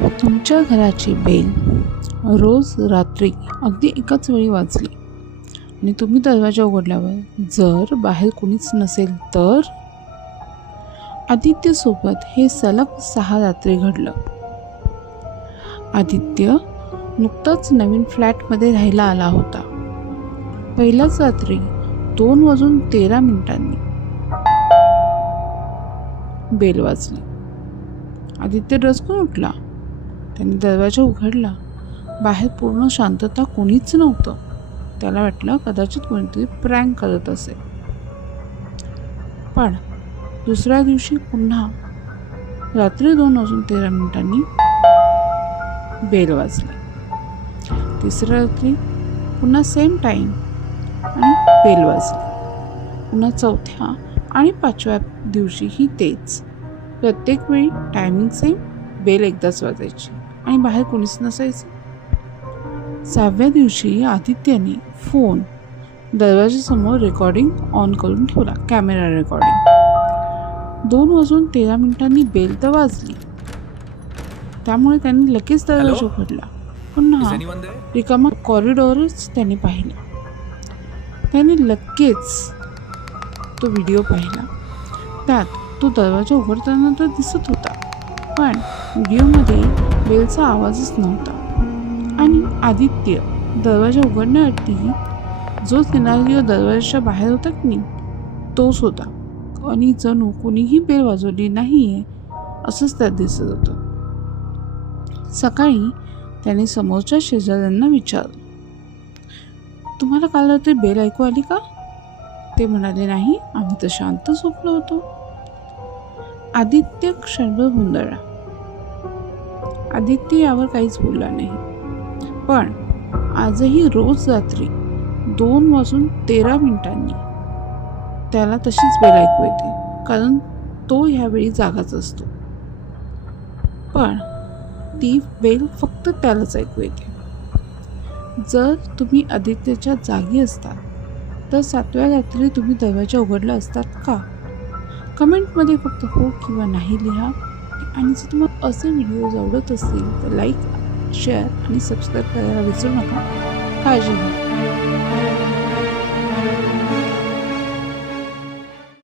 तुमच्या घराची बेल रोज रात्री अगदी एकाच वेळी वाजली आणि तुम्ही दरवाजा उघडल्यावर जर बाहेर कोणीच नसेल तर आदित्यसोबत हे सलग 6 रात्री घडलं. आदित्य नुकताच नवीन फ्लॅटमध्ये राहायला आला होता. पहिल्याच रात्री 2:13 बेल वाजली. आदित्य रजकून उठला. त्याने दरवाजा उघडला. बाहेर पूर्ण शांतता, कोणीच नव्हतं. त्याला वाटलं कदाचित कोणीतरी प्रँक करत असेल. पण दुसऱ्या दिवशी पुन्हा रात्री 2:13 बेल वाजली. तिसऱ्या रात्री पुन्हा सेम टाईम आणि बेल वाजली. पुन्हा चौथ्या आणि 5व्या दिवशीही तेच. प्रत्येक वेळी टायमिंग सेम, बेल एकदाच वाजायची आणि बाहेर कोणीच नसायचं. 6व्या दिवशी आदित्यने फोन दरवाजासमोर रेकॉर्डिंग ऑन करून ठेवला, कॅमेरा रेकॉर्डिंग. 2:13 बेल तर वाजली, त्यामुळे त्यांनी लगेच दरवाजा उघडला. पुन्हा रिकामा कॉरिडॉरच त्यांनी पाहिला. त्याने लगेच तो व्हिडिओ पाहिला. त्यात तो दरवाजा उघडताना तर दिसत होता, पण व्हिडिओमध्ये बेलचा आवाजच नव्हता. आणि आदित्य दरवाजा उघडण्याआधी जो सिनारिओ दरवाजाच्या बाहेर होता की नाही, तोच होता. आणि जणू कोणीही बेल वाजवली नाहीये असंच त्यात दिसत होतं. सकाळी त्याने समोरच्या शेजाऱ्यांना विचारलं, तुम्हाला काल रात्री बेल ऐकू आली का? ते म्हणाले, नाही, आम्ही तर शांत झोपलो होतो. आदित्य क्षणभर गोंधळला. आदित्य यावर काहीच बोलला नाही. पण आजही रोज रात्री 2:13 त्याला तशीच बेल ऐकू येते, कारण तो ह्यावेळी जागाच असतो. पण ती बेल फक्त त्यालाच ऐकू येते. जर तुम्ही आदित्यच्या जागी असतात तर 7व्या रात्री तुम्ही दरवाजा उघडला असतात का? कमेंटमध्ये फक्त हो किंवा नाही लिहा. आणि जर तुम्हाला असे व्हिडिओज आवडत असतील तर लाईक, शेअर आणि सबस्क्राईब करायला विसरू नका. काळजी घ्या.